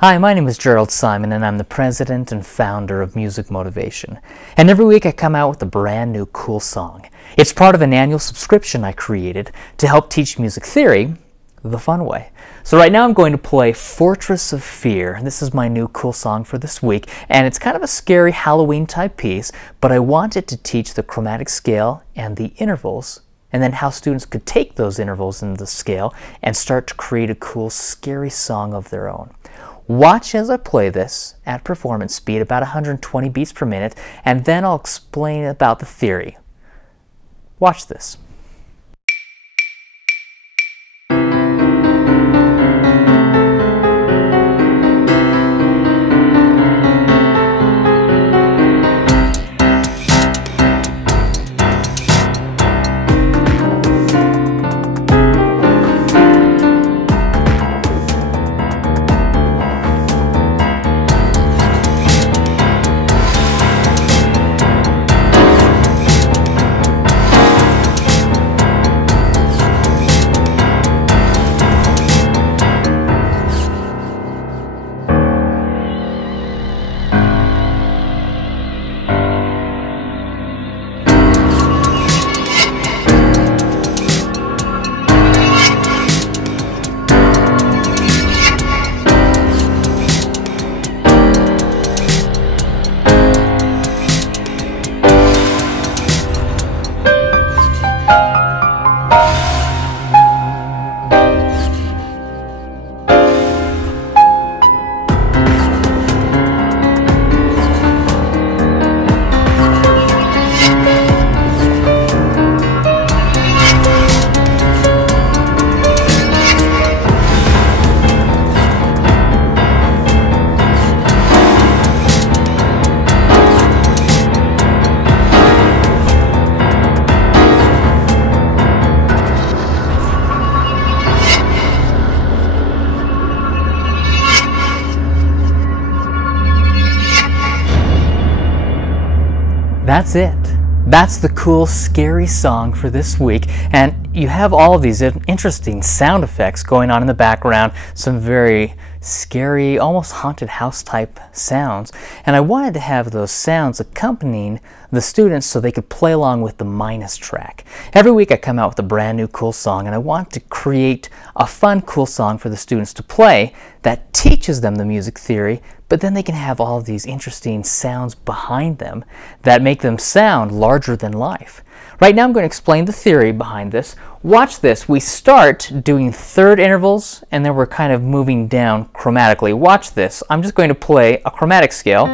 Hi, my name is Jerald Simon, and I'm the president and founder of Music Motivation. And every week I come out with a brand new cool song. It's part of an annual subscription I created to help teach music theory the fun way. So right now I'm going to play Fortress of Fear. This is my new cool song for this week, and it's kind of a scary Halloween type piece, but I wanted to teach the chromatic scale and the intervals, and then how students could take those intervals in the scale and start to create a cool, scary song of their own. Watch as I play this at performance speed, about 120 beats per minute, and then I'll explain about the theory. Watch this. That's it. That's the cool, scary song for this week. And you have all of these interesting sound effects going on in the background, some very scary, almost haunted house type sounds. And I wanted to have those sounds accompanying the students so they could play along with the minus track. Every week I come out with a brand new cool song, and I want to create a fun, cool song for the students to play that teaches them the music theory, but then they can have all of these interesting sounds behind them that make them sound larger than life. Right now I'm going to explain the theory behind this. Watch this. We start doing third intervals, and then we're kind of moving down chromatically. Watch this. I'm just going to play a chromatic scale,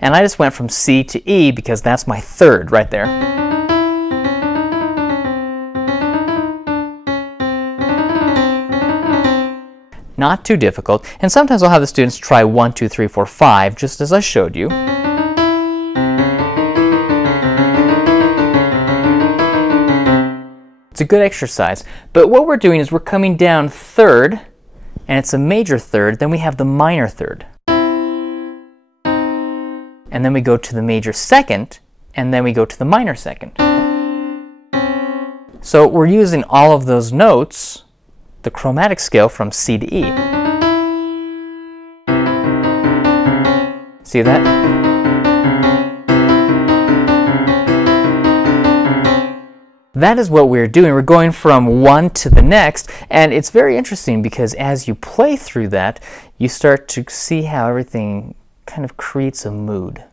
and I just went from C to E because that's my third right there. Not too difficult, and sometimes I'll have the students try 1, 2, 3, 4, 5, just as I showed you. It's a good exercise, but what we're doing is we're coming down third, and it's a major third, then we have the minor third. And then we go to the major second, and then we go to the minor second. So we're using all of those notes, the chromatic scale from C to E. See that? That is what we're doing. We're going from one to the next, and it's very interesting because as you play through that, you start to see how everything kind of creates a mood,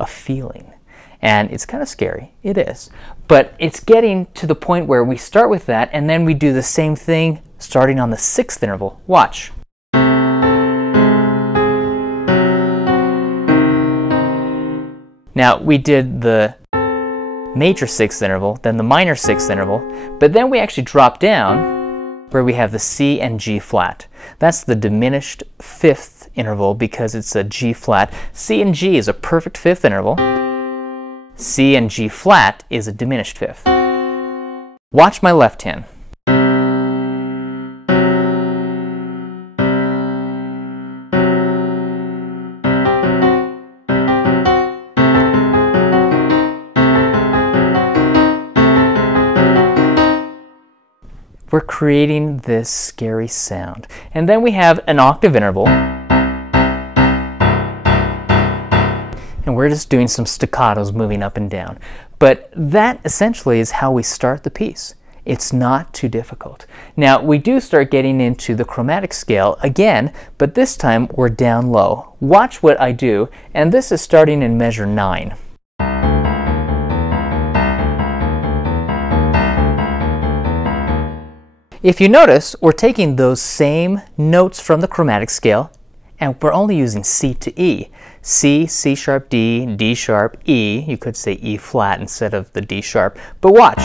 a feeling. And it's kind of scary. It is. But it's getting to the point where we start with that, and then we do the same thing starting on the sixth interval. Watch. Now, we did the major sixth interval, then the minor sixth interval, but then we actually drop down where we have the C and G flat. That's the diminished fifth interval because it's a G flat. C and G is a perfect fifth interval. C and G flat is a diminished fifth. Watch my left hand. we're creating this scary sound. And then we have an octave interval. And we're just doing some staccatos moving up and down. But that essentially is how we start the piece. It's not too difficult. Now, we do start getting into the chromatic scale again, but this time we're down low. Watch what I do, and this is starting in measure 9. If you notice, we're taking those same notes from the chromatic scale, and we're only using C to E. C, C sharp, D, D sharp, E. You could say E flat instead of the D sharp, but watch.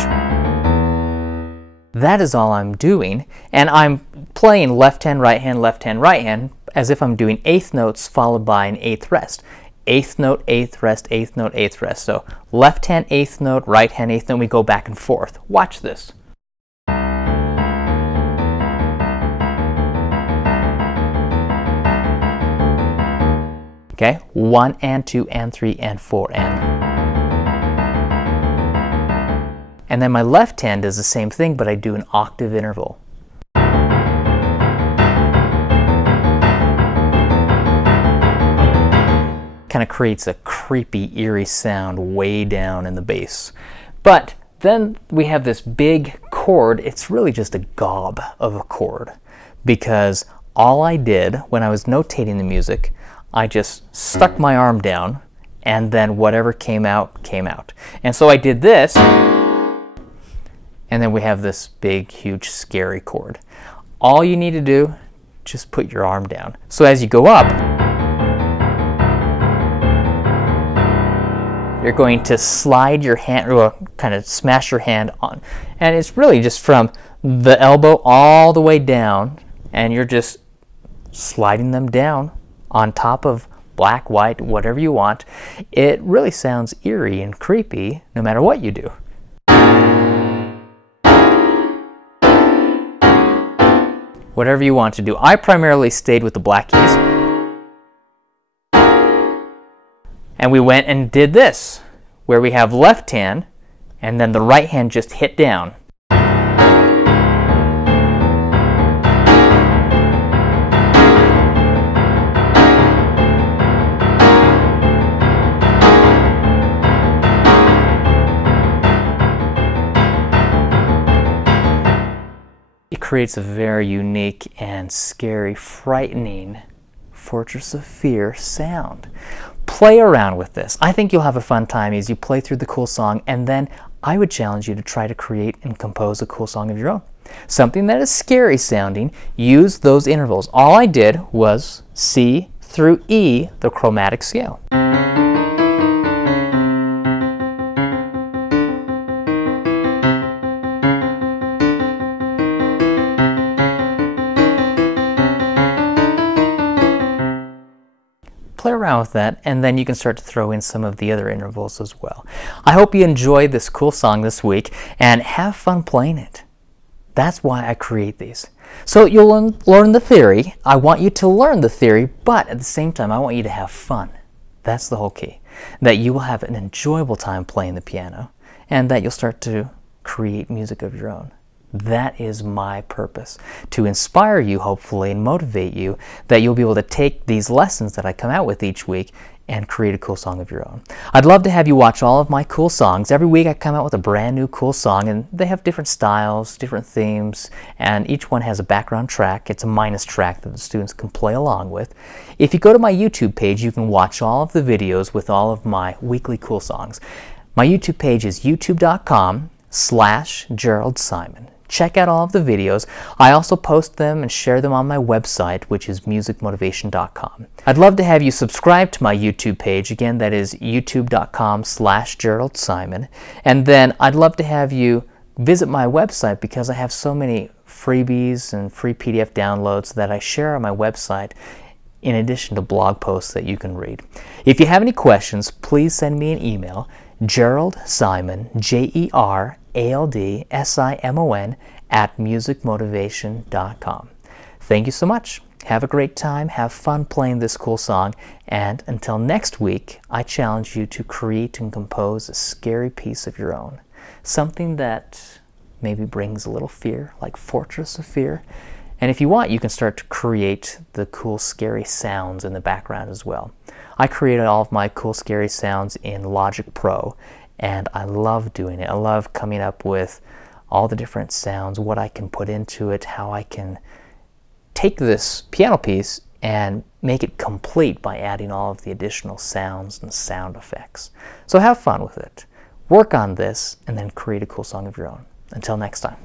That is all I'm doing, and I'm playing left hand, right hand, as if I'm doing eighth notes followed by an eighth rest. Eighth note, eighth rest, eighth note, eighth rest. So left hand, eighth note, right hand, eighth note, we go back and forth. Watch this. Okay, 1 and 2 and 3 and 4 and. And then my left hand does the same thing, but I do an octave interval. Kind of creates a creepy, eerie sound way down in the bass. But then we have this big chord. It's really just a gob of a chord, because all I did when I was notating the music, I just stuck my arm down, and then whatever came out, came out. And so I did this, and then we have this big, huge, scary chord. All you need to do, just put your arm down. So as you go up, you're going to slide your hand, or kind of smash your hand on. And it's really just from the elbow all the way down, and you're just sliding them down on top of black, white, whatever you want. It really sounds eerie and creepy no matter what you do. Whatever you want to do. I primarily stayed with the black keys. And we went and did this, where we have left hand, and then the right hand just hit down. Creates a very unique and scary, frightening Fortress of Fear sound. Play around with this. I think you'll have a fun time as you play through the cool song, and then I would challenge you to try to create and compose a cool song of your own. Something that is scary sounding. Use those intervals. All I did was C through E, the chromatic scale. Play around with that, and then you can start to throw in some of the other intervals as well. I hope you enjoyed this cool song this week, and have fun playing it. That's why I create these. So you'll learn the theory. I want you to learn the theory, but at the same time, I want you to have fun. That's the whole key. That you will have an enjoyable time playing the piano, and that you'll start to create music of your own. That is my purpose, to inspire you, hopefully, and motivate you, that you'll be able to take these lessons that I come out with each week and create a cool song of your own. I'd love to have you watch all of my cool songs. Every week I come out with a brand new cool song, and they have different styles, different themes, and each one has a background track. It's a minus track that the students can play along with. If you go to my YouTube page, you can watch all of the videos with all of my weekly cool songs. My YouTube page is youtube.com/Jerald Simon. Check out all of the videos. I also post them and share them on my website, which is musicmotivation.com. I'd love to have you subscribe to my YouTube page. Again, that is youtube.com/Jerald Simon. And then I'd love to have you visit my website, because I have so many freebies and free PDF downloads that I share on my website, in addition to blog posts that you can read. If you have any questions, please send me an email, Jerald Simon, JeraldSimon @musicmotivation.com. Thank you so much. Have a great time. Have fun playing this cool song. And until next week, I challenge you to create and compose a scary piece of your own. Something that maybe brings a little fear, like Fortress of Fear. And if you want, you can start to create the cool, scary sounds in the background as well. I created all of my cool, scary sounds in Logic Pro, and I love doing it. I love coming up with all the different sounds, what I can put into it, how I can take this piano piece and make it complete by adding all of the additional sounds and sound effects. So have fun with it. Work on this, and then create a cool song of your own. Until next time.